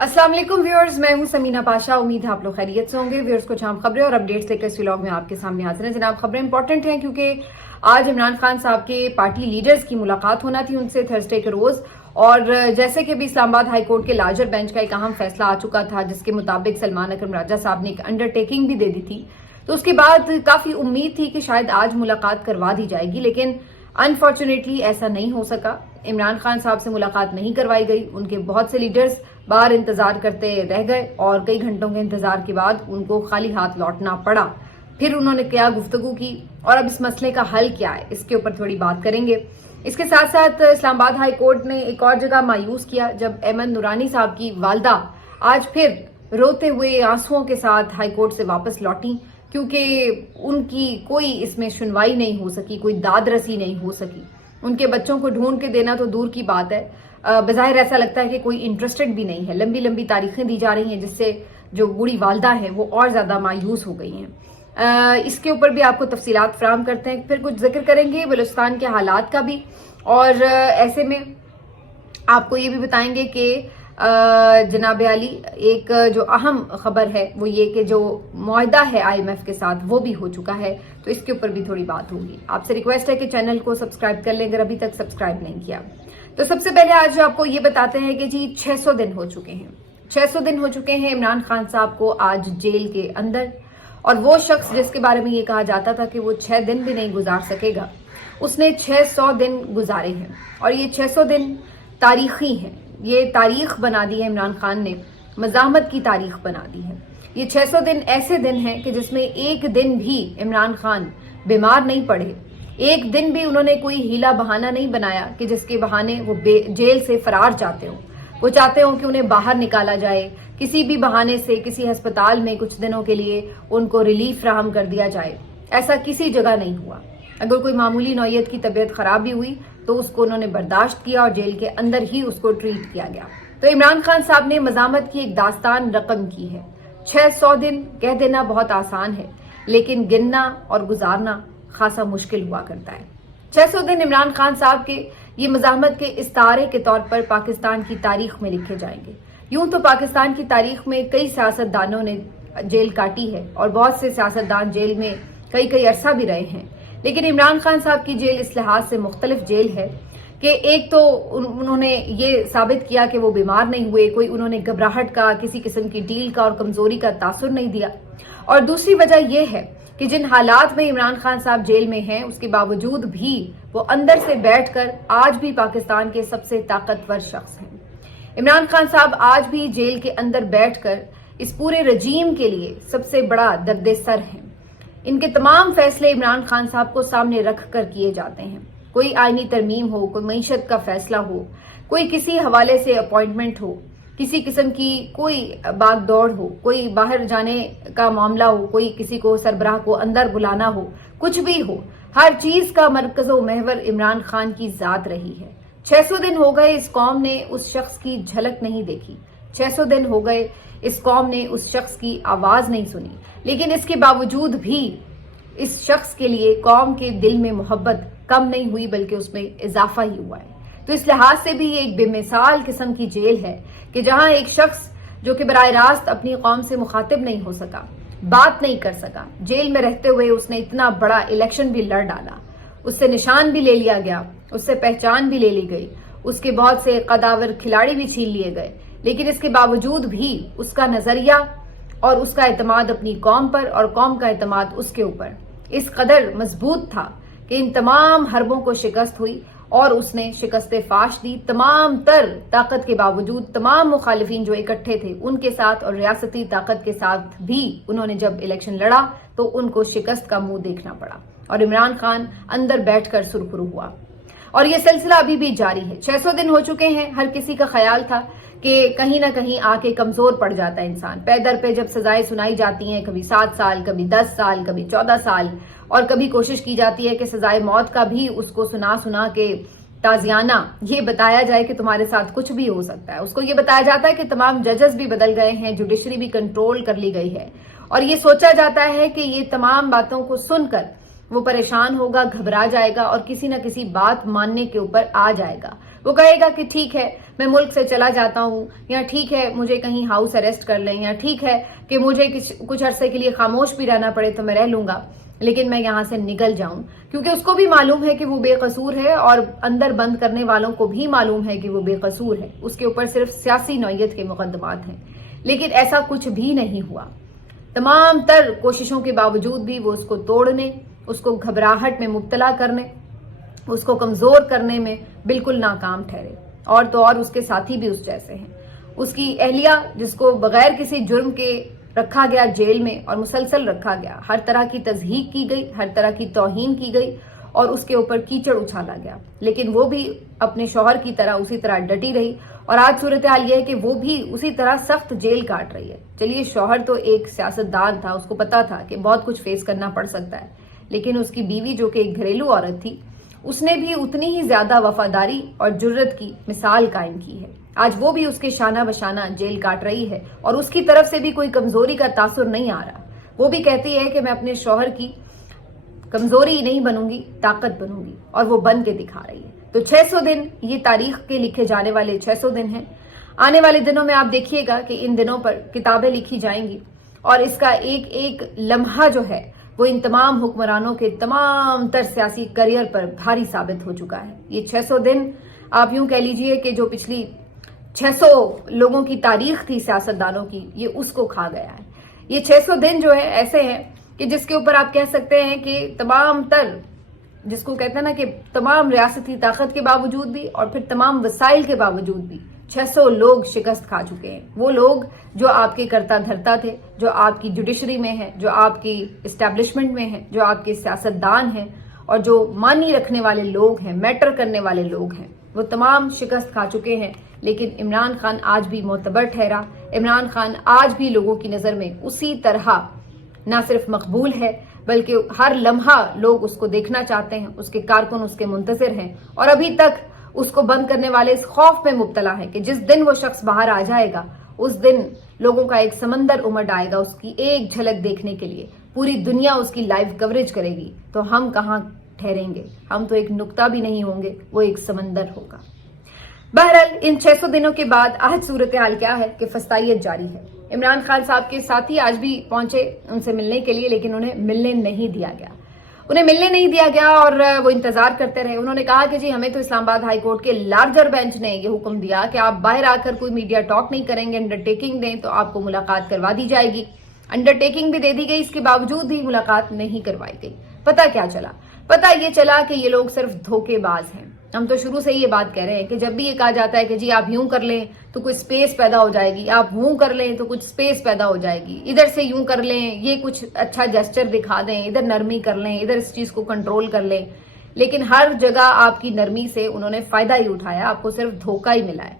अस्सलाम वालेकुम व्यूअर्स, मैं हूं समीना पाशा। उम्मीद है आप लोग खैरियत से होंगे। व्यूअर्स कुछ अहम खबरें और अपडेट्स लेकर इस व्लॉग में आपके सामने हाजिर हैं। जनाब, खबरें इंपॉर्टेंट हैं क्योंकि आज इमरान खान साहब के पार्टी लीडर्स की मुलाकात होना थी उनसे थर्सडे के रोज। और जैसे कि अभी इस्लामाबाद हाई कोर्ट के लार्जर बेंच का एक अहम फैसला आ चुका था जिसके मुताबिक सलमान अकरम राजा साहब ने एक अंडरटेकिंग भी दे दी थी, तो उसके बाद काफी उम्मीद थी कि शायद आज मुलाकात करवा दी जाएगी, लेकिन अनफॉर्चुनेटली ऐसा नहीं हो सका। इमरान खान साहब से मुलाकात नहीं करवाई गई। उनके बहुत से लीडर्स बाहर इंतजार करते रह गए और कई घंटों के इंतजार के बाद उनको खाली हाथ लौटना पड़ा। फिर उन्होंने क्या गुफ्तगू की और अब इस मसले का हल क्या है, इसके ऊपर थोड़ी बात करेंगे। इसके साथ साथ इस्लामाबाद हाई कोर्ट ने एक और जगह मायूस किया जब अहमद नूरानी साहब की वालदा आज फिर रोते हुए आंसुओं के साथ हाई कोर्ट से वापस लौटी, क्योंकि उनकी कोई इसमें सुनवाई नहीं हो सकी, कोई दाद रसी नहीं हो सकी। उनके बच्चों को ढूंढ के देना तो दूर की बात है, बज़ाहिर ऐसा लगता है कि कोई इंटरेस्टेड भी नहीं है। लंबी लंबी तारीखें दी जा रही हैं जिससे जो बूढ़ी वालदा है वो और ज्यादा मायूस हो गई हैं। इसके ऊपर भी आपको तफसीलात फराहम करते हैं। फिर कुछ जिक्र करेंगे बलूचिस्तान के हालात का भी, और ऐसे में आपको ये भी बताएंगे कि जनाब अली एक जो अहम खबर है वो ये कि जो मुआहदा है IMF के साथ वो भी हो चुका है, तो इसके ऊपर भी थोड़ी बात होगी। आपसे रिक्वेस्ट है कि चैनल को सब्सक्राइब कर लें अगर अभी तक सब्सक्राइब नहीं किया। तो सबसे पहले आज आपको ये बताते हैं कि जी 600 दिन हो चुके हैं। 600 दिन हो चुके हैं इमरान खान साहब को आज जेल के अंदर, और वो शख्स जिसके बारे में ये कहा जाता था कि वो 6 दिन भी नहीं गुजार सकेगा, उसने 600 दिन गुजारे हैं। और ये 600 दिन तारीखी हैं, ये तारीख बना दी है इमरान खान ने, मज़ाहमत की तारीख बना दी है। ये 600 दिन ऐसे दिन हैं कि जिसमें एक दिन भी इमरान खान बीमार नहीं पड़े, एक दिन भी उन्होंने कोई हीला बहाना नहीं बनाया कि जिसके बहाने वो जेल से फरार चाहते हो। वो चाहते हो कि उन्हें बाहर निकाला जाए, किसी भी बहाने से किसी अस्पताल में कुछ दिनों के लिए उनको रिलीफ फराहम कर दिया जाए। ऐसा किसी जगह नहीं हुआ। अगर कोई मामूली नौयत की तबीयत खराब भी हुई तो उसको उन्होंने बर्दाश्त किया और जेल के अंदर ही उसको ट्रीट किया गया। तो इमरान खान साहब ने मज़ाहमत की एक दास्तान रकम की है। 600 दिन कह देना बहुत आसान है, लेकिन गिनना और गुजारना खासा मुश्किल हुआ करता है। 600 दिन इमरान खान साहब के ये मज़ाहमत के इस्तारे के तौर पर पाकिस्तान की तारीख में लिखे जाएंगे। यूं तो पाकिस्तान की तारीख में कई सियासतदानों ने जेल काटी है और बहुत से सियासतदान जेल में कई अरसा भी रहे हैं, लेकिन इमरान खान साहब की जेल इस लिहाज से मुख्तलिफ जेल है कि एक तो उन्होंने ये साबित किया कि वो बीमार नहीं हुए, कोई उन्होंने घबराहट का, किसी किस्म की डील का और कमजोरी का तासुर नहीं दिया। और दूसरी वजह यह है कि जिन हालात में इमरान खान साहब जेल में हैं उसके बावजूद भी वो अंदर से बैठकर आज भी पाकिस्तान के सबसे ताकतवर शख्स हैं। इमरान खान साहब आज भी जेल के अंदर बैठकर इस पूरे रजीम के लिए सबसे बड़ा दर्द सर हैं। इनके तमाम फैसले इमरान खान साहब को सामने रख कर किए जाते हैं। कोई आईनी तरमीम हो, कोई मईशत का फैसला हो, कोई किसी हवाले से अपॉइंटमेंट हो, किसी किस्म की कोई बाग दौड़ हो, कोई बाहर जाने का मामला हो, कोई किसी को सरबराह को अंदर बुलाना हो, कुछ भी हो, हर चीज का मरकज़ व महवर इमरान खान की जात रही है। 600 दिन हो गए इस कौम ने उस शख्स की झलक नहीं देखी। 600 दिन हो गए इस कौम ने उस शख्स की आवाज नहीं सुनी, लेकिन इसके बावजूद भी इस शख्स के लिए कौम के दिल में मोहब्बत कम नहीं हुई बल्कि उसमें इजाफा ही हुआ है। तो इस लिहाज से भी ये एक बेमिसाल किस्म की जेल है कि जहां एक शख्स जो कि बराह रास्त अपनी कौम से मुखातिब नहीं हो सका, बात नहीं कर सका, जेल में रहते हुए उसने इतना बड़ा इलेक्शन भी लड़ डाला, उससे निशान भी ले लिया गया, उससे पहचान भी ले ली गई, उसके बहुत से कदावर खिलाड़ी भी छीन लिए गए, लेकिन इसके बावजूद भी उसका नजरिया और उसका एतमाद अपनी कौम पर और कौम का एतमाद उसके ऊपर इस कदर मजबूत था कि इन तमाम हरबों को शिकस्त हुई और उसने शिकस्त फाश दी। तमाम तर ताकत के बावजूद तमाम मुखालिफिन जो इकट्ठे थे उनके साथ और रियासती ताकत के साथ भी उन्होंने जब इलेक्शन लड़ा तो उनको शिकस्त का मुंह देखना पड़ा और इमरान खान अंदर बैठकर सुरखरू हुआ। और ये सिलसिला अभी भी जारी है। 600 दिन हो चुके हैं। हर किसी का ख्याल था कि कहीं ना कहीं आके कमजोर पड़ जाता है इंसान। पे दर पे जब सजाएं सुनाई जाती हैं, कभी 7 साल, कभी 10 साल, कभी 14 साल, और कभी कोशिश की जाती है कि सजाए मौत का भी उसको सुना के ताजियाना ये बताया जाए कि तुम्हारे साथ कुछ भी हो सकता है। उसको ये बताया जाता है कि तमाम जजेस भी बदल गए हैं, जुडिशरी भी कंट्रोल कर ली गई है, और ये सोचा जाता है कि ये तमाम बातों को सुनकर वो परेशान होगा, घबरा जाएगा और किसी न किसी बात मानने के ऊपर आ जाएगा। वो कहेगा कि ठीक है मैं मुल्क से चला जाता हूँ, या ठीक है मुझे कहीं हाउस अरेस्ट कर लें, या ठीक है कि मुझे कुछ अरसे के लिए खामोश भी रहना पड़े तो मैं रह लूंगा, लेकिन मैं यहाँ से निकल जाऊं। क्योंकि उसको भी मालूम है कि वो बेकसूर है और अंदर बंद करने वालों को भी मालूम है कि वो बेकसूर है। उसके ऊपर सिर्फ सियासी नौयत के मुकदमात हैं, लेकिन ऐसा कुछ भी नहीं हुआ। तमाम तर कोशिशों के बावजूद भी वो उसको तोड़ने, उसको घबराहट में मुब्तला करने, उसको कमजोर करने में बिल्कुल नाकाम ठहरे। और तो और उसके साथी भी उस जैसे हैं। उसकी अहलिया, जिसको बगैर किसी जुर्म के रखा गया जेल में और मुसलसल रखा गया, हर तरह की तज़हीक की गई, हर तरह की तौहीन की गई और उसके ऊपर कीचड़ उछाला गया, लेकिन वो भी अपने शौहर की तरह उसी तरह डटी रही। और आज सूरत हाल यह है कि वो भी उसी तरह सख्त जेल काट रही है। चलिए, शौहर तो एक सियासतदान था, उसको पता था कि बहुत कुछ फेस करना पड़ सकता है, लेकिन उसकी बीवी जो कि एक घरेलू औरत थी, उसने भी उतनी ही ज्यादा वफादारी और जुर्रत की मिसाल कायम की है। आज वो भी उसके शाना बशाना जेल काट रही है और उसकी तरफ से भी कोई कमजोरी का तासुर नहीं आ रहा। वो भी कहती है कि मैं अपने शौहर की कमजोरी नहीं बनूंगी, ताकत बनूंगी, और वो बन के दिखा रही है। तो 600 दिन ये तारीख के लिखे जाने वाले 600 दिन हैं। आने वाले दिनों में आप देखिएगा कि इन दिनों पर किताबें लिखी जाएंगी और इसका एक एक लम्हा जो है वो इन तमाम हुक्मरानों के तमाम तर सियासी करियर पर भारी साबित हो चुका है। ये 600 दिन आप यूं कह लीजिए कि जो पिछली 600 लोगों की तारीख थी सियासतदानों की, ये उसको खा गया है। ये 600 दिन जो है ऐसे हैं कि जिसके ऊपर आप कह सकते हैं कि तमाम तर, जिसको कहते हैं ना कि तमाम रियासती ताकत के बावजूद भी और फिर तमाम वसाइल के बावजूद भी 600 लोग शिकस्त खा चुके हैं। वो लोग जो आपके करता धरता थे, जो आपकी जुडिशरी में है, जो आपकी इस्टेब्लिशमेंट में है, जो आपके सियासतदान हैं और जो मानी रखने वाले लोग हैं, मैटर करने वाले लोग हैं, वो तमाम शिकस्त खा चुके हैं। लेकिन इमरान खान आज भी मोतबर ठहरा। इमरान खान आज भी लोगों की नजर में उसी तरह न सिर्फ मकबूल है, बल्कि हर लम्हा लोग उसको देखना चाहते हैं, उसके कारकुन उसके मुंतजिर हैं और अभी तक उसको बंद करने वाले इस खौफ में मुब्तला है कि जिस दिन वो शख्स बाहर आ जाएगा, उस दिन लोगों का एक समंदर उमड़ आएगा उसकी एक झलक देखने के लिए। पूरी दुनिया उसकी लाइव कवरेज करेगी, तो हम कहाँ ठहरेंगे? हम तो एक नुक्ता भी नहीं होंगे, वो एक समंदर होगा। बहरहाल, इन 600 दिनों के बाद आज सूरत हाल क्या है कि फस्तायत जारी है। इमरान खान साहब के साथी आज भी पहुंचे उनसे मिलने के लिए, लेकिन उन्हें मिलने नहीं दिया गया। उन्हें मिलने नहीं दिया गया और वो इंतजार करते रहे। उन्होंने कहा कि जी हमें तो इस्लामाबाद हाई कोर्ट के लार्जर बेंच ने ये हुक्म दिया कि आप बाहर आकर कोई मीडिया टॉक नहीं करेंगे, अंडरटेकिंग दें तो आपको मुलाकात करवा दी जाएगी। अंडरटेकिंग भी दे दी गई, इसके बावजूद भी मुलाकात नहीं करवाई गई। पता क्या चला? पता ये चला कि ये लोग सिर्फ धोखेबाज हैं। हम तो शुरू से ही ये बात कह रहे हैं कि जब भी ये कहा जाता है कि जी आप यूं कर लें तो कुछ स्पेस पैदा हो जाएगी, आप यूं कर लें तो कुछ स्पेस पैदा हो जाएगी, इधर से यूं कर लें, ये कुछ अच्छा जेस्चर दिखा दें, इधर नरमी कर लें, इधर इस चीज को कंट्रोल कर लें, लेकिन हर जगह आपकी नरमी से उन्होंने फायदा ही उठाया, आपको सिर्फ धोखा ही मिला है।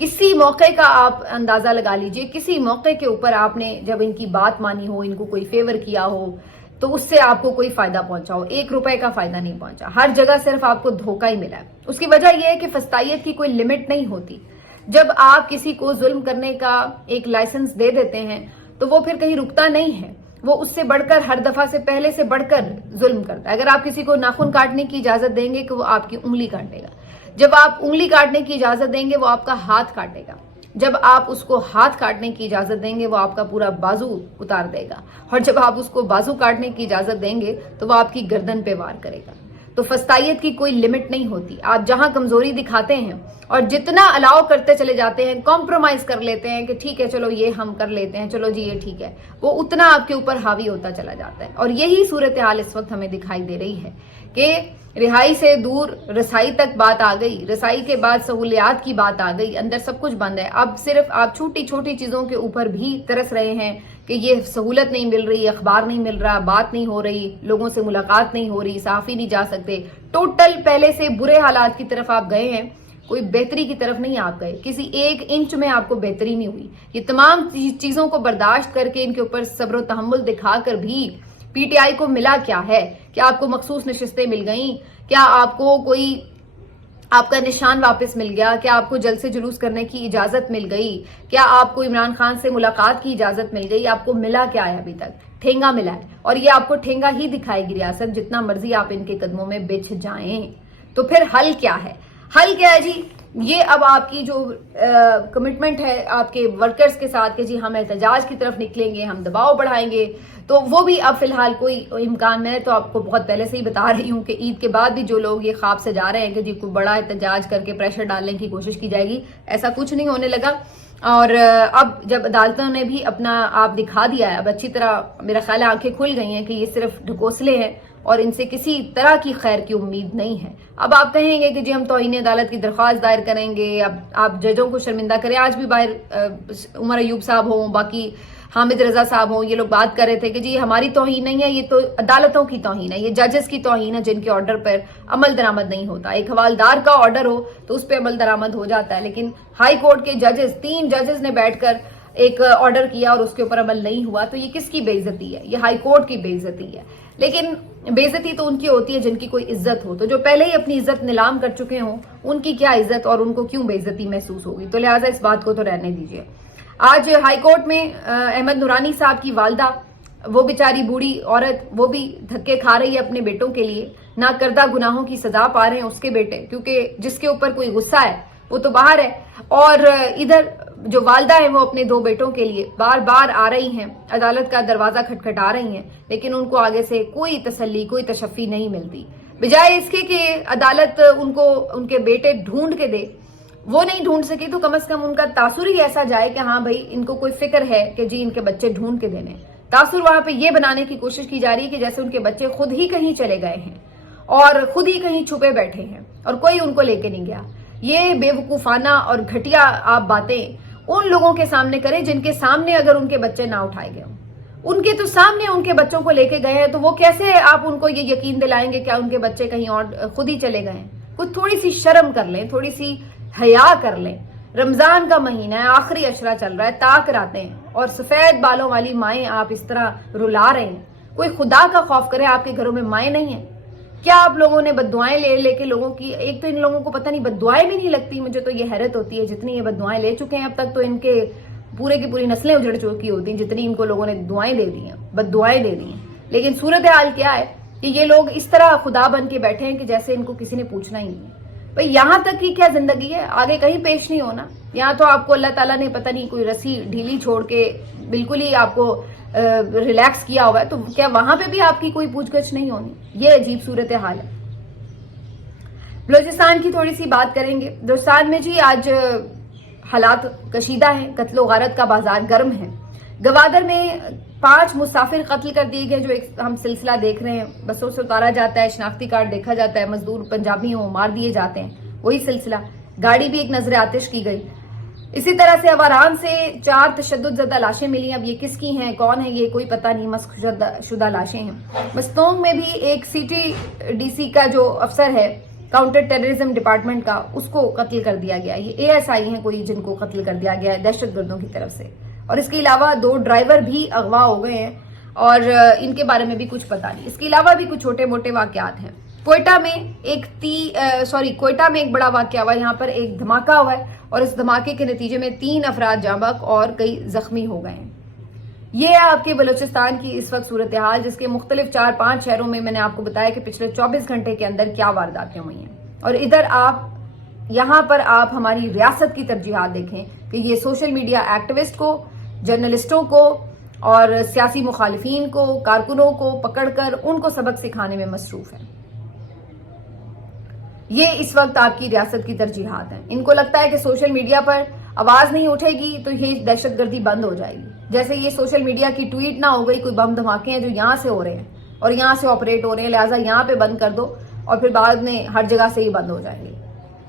किसी मौके का आप अंदाजा लगा लीजिए, किसी मौके के ऊपर आपने जब इनकी बात मानी हो, इनको कोई फेवर किया हो, तो उससे आपको कोई फायदा पहुंचा हो, 1 रुपए का फायदा नहीं पहुंचा। हर जगह सिर्फ आपको धोखा ही मिला है। उसकी वजह यह है कि फस्तायत की कोई लिमिट नहीं होती। जब आप किसी को जुल्म करने का एक लाइसेंस दे देते हैं तो वो फिर कहीं रुकता नहीं है, वो उससे बढ़कर हर दफा से पहले से बढ़कर जुल्म करता है। अगर आप किसी को नाखून काटने की इजाजत देंगे कि वो आपकी उंगली काटेगा, जब आप उंगली काटने की इजाजत देंगे वो आपका हाथ काटेगा, जब आप उसको हाथ काटने की इजाजत देंगे वो आपका पूरा बाजू उतार देगा, और जब आप उसको बाजू काटने की इजाजत देंगे तो वो आपकी गर्दन पे वार करेगा। तो फस्तायत की कोई लिमिट नहीं होती। आप जहां कमजोरी दिखाते हैं और जितना अलाउ करते चले जाते हैं, कॉम्प्रोमाइज कर लेते हैं कि ठीक है चलो ये हम कर लेते हैं, चलो जी ये ठीक है, वो उतना आपके ऊपर हावी होता चला जाता है। और यही सूरत हाल इस वक्त हमें दिखाई दे रही है कि रिहाई से दूर रसाई तक बात आ गई, रसाई के बाद सहूलियात की बात आ गई, अंदर सब कुछ बंद है। अब सिर्फ आप छोटी छोटी चीजों के ऊपर भी तरस रहे हैं कि ये सहूलत नहीं मिल रही, अखबार नहीं मिल रहा, बात नहीं हो रही, लोगों से मुलाकात नहीं हो रही, सहाफी नहीं जा सकते। टोटल पहले से बुरे हालात की तरफ आप गए हैं, कोई बेहतरी की तरफ नहीं आप गए। किसी 1 इंच में आपको बेहतरी नहीं हुई। ये तमाम चीजों को बर्दाश्त करके, इनके ऊपर सब्र तहम्मुल दिखाकर भी पीटीआई को मिला क्या है? क्या आपको मखसूस नशिस्तें मिल गई? क्या आपको कोई आपका निशान वापस मिल गया? क्या आपको जलसे जुलूस करने की इजाजत मिल गई? क्या आपको इमरान खान से मुलाकात की इजाजत मिल गई? आपको मिला क्या है अभी तक? ठेंगा मिला है, और ये आपको ठेंगा ही दिखाएगी रियासत, जितना मर्जी आप इनके कदमों में बिछ जाएं। तो फिर हल क्या है? हल क्या है जी? ये अब आपकी जो कमिटमेंट है आपके वर्कर्स के साथ कि जी हम एहतजाज की तरफ निकलेंगे, हम दबाव बढ़ाएंगे, तो वो भी अब फिलहाल कोई इम्कान, मैं तो आपको बहुत पहले से ही बता रही हूँ कि ईद के बाद भी जो लोग ये ख्वाब से जा रहे हैं कि जी कोई बड़ा एहतजाज करके प्रेशर डालने की कोशिश की जाएगी, ऐसा कुछ नहीं होने लगा। और अब जब अदालतों ने भी अपना आप दिखा दिया है, अब अच्छी तरह मेरा ख्याल है आंखें खुल गई हैं कि ये सिर्फ ढकोसले हैं और इनसे किसी तरह की खैर की उम्मीद नहीं है। अब आप कहेंगे कि जी हम तौहीन अदालत की दरख्वास्त दायर करेंगे, अब आप जजों को शर्मिंदा करें। आज भी बाहर उमर अयूब साहब हों, बाकी हामिद रजा साहब हों, ये लोग बात कर रहे थे कि जी हमारी तौहीन नहीं है, ये तो अदालतों की तौहीन है, ये जजेस की तौहीन है जिनके ऑर्डर पर अमल दरामद नहीं होता। एक हवालदार का ऑर्डर हो तो उस पर अमल दरामद हो जाता है, लेकिन हाई कोर्ट के जजेस, 3 जजेस ने बैठकर एक ऑर्डर किया और उसके ऊपर अमल नहीं हुआ, तो ये किसकी बेइज्जती है? ये हाई कोर्ट की बेइज्जती है। लेकिन बेइज्जती तो उनकी होती है जिनकी कोई इज्जत हो, तो जो पहले ही अपनी इज्जत नीलाम कर चुके हों उनकी क्या इज्जत और उनको क्यों बेइज्जती महसूस होगी? तो लिहाजा इस बात को तो रहने दीजिए। आज हाई कोर्ट में अहमद नूरानी साहब की वालदा, वो बेचारी बूढ़ी औरत, वो भी धक्के खा रही है अपने बेटों के लिए, ना करदा गुनाहों की सजा पा रहे हैं उसके बेटे, क्योंकि जिसके ऊपर कोई गुस्सा है वो तो बाहर है, और इधर जो वालदा है वो अपने 2 बेटों के लिए बार बार आ रही हैं, अदालत का दरवाजा खटखटा रही हैं, लेकिन उनको आगे से कोई तसल्ली, कोई तशफ़ी नहीं मिलती। बजाय इसके कि अदालत उनको उनके बेटे ढूंढ के दे, वो नहीं ढूंढ सकी तो कम से कम उनका तासुर ही ऐसा जाए कि हाँ भाई इनको कोई फिक्र है कि जी इनके बच्चे ढूंढ के देने। तासुर वहां पे ये बनाने की कोशिश की जा रही है कि जैसे उनके बच्चे खुद ही कहीं चले गए हैं और खुद ही कहीं छुपे बैठे हैं और कोई उनको लेके नहीं गया। ये बेवकूफाना और घटिया आप बातें उन लोगों के सामने करें जिनके सामने अगर उनके बच्चे ना उठाए गए, उनके तो सामने उनके बच्चों को लेके गए हैं, तो वो कैसे आप उनको ये यकीन दिलाएंगे क्या उनके बच्चे कहीं और खुद ही चले गए हैं? कुछ थोड़ी सी शर्म कर लें, थोड़ी सी हया कर लें। रमजान का महीना है, आखिरी अशरा चल रहा है, ताक रातें हैं और सफेद बालों वाली माएँ आप इस तरह रुला रहे हैं। कोई खुदा का खौफ करे, आपके घरों में माएँ नहीं है क्या? आप लोगों ने बद्दुआएं ले लेके लोगों की, एक तो इन लोगों को पता नहीं बद्दुआएं भी नहीं लगती, मुझे तो ये हैरत होती है जितनी ये बद्दुआएं ले चुके हैं अब तक, तो इनके पूरे की पूरी नस्लें उजड़ चुकी होती हैं जितनी इनको लोगों ने दुआएं दे दी हैं, बद्दुआएं दे दी हैं। लेकिन सूरत हाल क्या है कि ये लोग इस तरह खुदा बन के बैठे हैं कि जैसे इनको किसी ने पूछना ही नहीं है। भाई यहाँ तक की क्या जिंदगी है, आगे कहीं पेश नहीं होना। यहाँ तो आपको अल्लाह ताला ने पता नहीं कोई रस्सी ढीली छोड़ के बिल्कुल ही आपको रिलैक्स किया हुआ है, तो क्या वहां पे भी आपकी कोई पूछगछ नहीं होनी? ये अजीब सूरत हाल है। बलोचिस्तान की थोड़ी सी बात करेंगे। बलोचिस्तान में जी आज हालात कशीदा हैं, कत्लो गारत का बाजार गर्म है। गवादर में 5 मुसाफिर कत्ल कर दिए गए, जो एक हम सिलसिला देख रहे हैं, बसों से उतारा जाता है, शनाख्ती कार्ड देखा जाता है, मजदूर पंजाबी हों मार दिए जाते हैं, वही सिलसिला। गाड़ी भी एक नजर आतिश की गई। इसी तरह से अवारान से 4 तशद्दुद लाशें मिली। अब ये किसकी हैं, कौन है ये कोई पता नहीं, मस्क शुदा लाशें हैं। मस्तोंग में भी एक CTDC का जो अफसर है काउंटर टेररिज्म डिपार्टमेंट का, उसको कत्ल कर दिया गया। ये ASI हैं कोई जिनको कत्ल कर दिया गया है दहशतगर्दों की तरफ से। और इसके अलावा 2 ड्राइवर भी अगवा हो गए हैं और इनके बारे में भी कुछ पता नहीं। इसके अलावा भी कुछ छोटे मोटे वाकयात हैं। कोयटा में एक बड़ा वाकया हुआ, यहाँ पर एक धमाका हुआ है और इस धमाके के नतीजे में 3 अफराद जाँ बहक और कई जख्मी हो गए हैं। ये है आपके बलूचिस्तान की इस वक्त सूरत हाल, जिसके मुख्तलिफ 4-5 शहरों में मैंने आपको बताया कि पिछले 24 घंटे के अंदर क्या वारदातें हुई हैं। और इधर आप यहाँ पर आप हमारी रियासत की तरजीहात देखें कि ये सोशल मीडिया एक्टिविस्ट को, जर्नलिस्टों को और सियासी मुखालिफिन को, कारकुनों को पकड़कर उनको सबक सिखाने में मसरूफ है। ये इस वक्त आपकी रियासत की तरजीहात हैं। इनको लगता है कि सोशल मीडिया पर आवाज नहीं उठेगी तो ये दहशतगर्दी बंद हो जाएगी। जैसे ये सोशल मीडिया की ट्वीट ना हो गई, कोई बम धमाके हैं जो यहाँ से हो रहे हैं और यहाँ से ऑपरेट हो रहे हैं, लिहाजा यहाँ पे बंद कर दो और फिर बाद में हर जगह से ही बंद हो जाएंगे।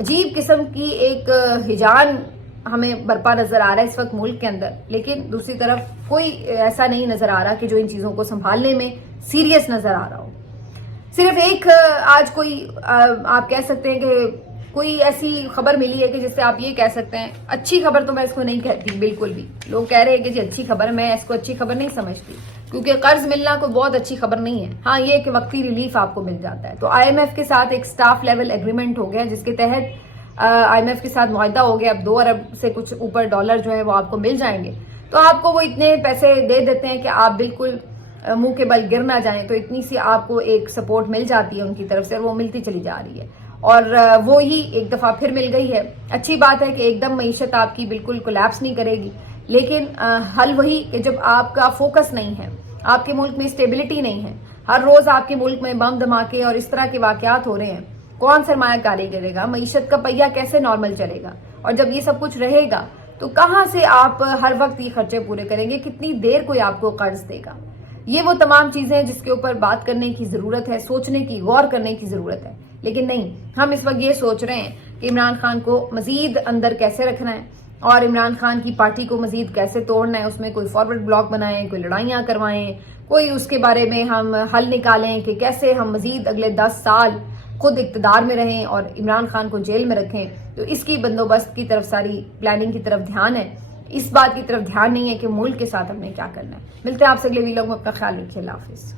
अजीब किस्म की एक हिजान हमें बरपा नजर आ रहा है इस वक्त मुल्क के अंदर, लेकिन दूसरी तरफ कोई ऐसा नहीं नजर आ रहा कि जो इन चीजों को संभालने में सीरियस नजर आ रहा हो। सिर्फ एक आज कोई आप कह सकते हैं कि कोई ऐसी खबर मिली है कि जिससे आप ये कह सकते हैं, अच्छी खबर तो मैं इसको नहीं कहती बिल्कुल भी। लोग कह रहे हैं कि जी अच्छी खबर, मैं इसको अच्छी खबर नहीं समझती क्योंकि कर्ज मिलना कोई बहुत अच्छी खबर नहीं है। हाँ, ये कि वक्ती रिलीफ आपको मिल जाता है। तो IMF के साथ एक स्टाफ लेवल एग्रीमेंट हो गया जिसके तहत IMF के साथ मुआहदा हो गया। अब 2 अरब से कुछ ऊपर डॉलर जो है वो आपको मिल जाएंगे। तो आपको वो इतने पैसे दे देते हैं कि आप बिल्कुल منہ کے بل گر نہ جائیں، تو اتنی سی آپ کو ایک سپورٹ مل جاتی ہے ان کی طرف سے، اور وہ ملتی چلی جا رہی ہے، اور وہی ایک دفعہ پھر مل گئی ہے۔ اچھی بات ہے کہ ایک دم معیشت آپ کی بالکل کولیپس نہیں کرے گی، لیکن حل وہی کہ جب آپ کا فوکس نہیں ہے، آپ کے ملک میں اسٹیبلٹی نہیں ہے، ہر روز آپ کے ملک میں بم دھماکے اور اس طرح کے واقعات ہو رہے ہیں، کون سرمایہ کاری کرے گا؟ معیشت کا پہیہ کیسے نارمل چلے گا؟ اور جب یہ سب کچھ رہے گا تو کہاں سے آپ ہر وقت یہ خرچے پورے کریں گے؟ کتنی دیر کوئی آپ کو قرض دے گا؟ یہ وہ تمام چیزیں جس کے اوپر بات کرنے کی ضرورت ہے، سوچنے کی، غور کرنے کی ضرورت ہے، لیکن نہیں، ہم اس وقت یہ سوچ رہے ہیں کہ عمران خان کو مزید اندر کیسے رکھنا ہے اور عمران خان کی پارٹی کو مزید کیسے توڑنا ہے، اس میں کوئی فارورڈ بلاک بنائیں، کوئی لڑائیاں کروائیں، کوئی اس کے بارے میں ہم حل نکالیں کہ کیسے ہم مزید اگلے 10 سال خود اقتدار میں رہیں اور عمران خان کو جیل میں رکھیں۔ تو اس کی بندوبست کی طرف، ساری پلاننگ کی طرف دھیان ہے، اس بات کی طرف دھیان نہیں ہے کہ ملک کے ساتھ ہم نے کیا کرنا ہے۔ ملتے ہیں آپ سے اگلے ویلاگ میں، اپنا خیال رکھیے، اللہ حافظ۔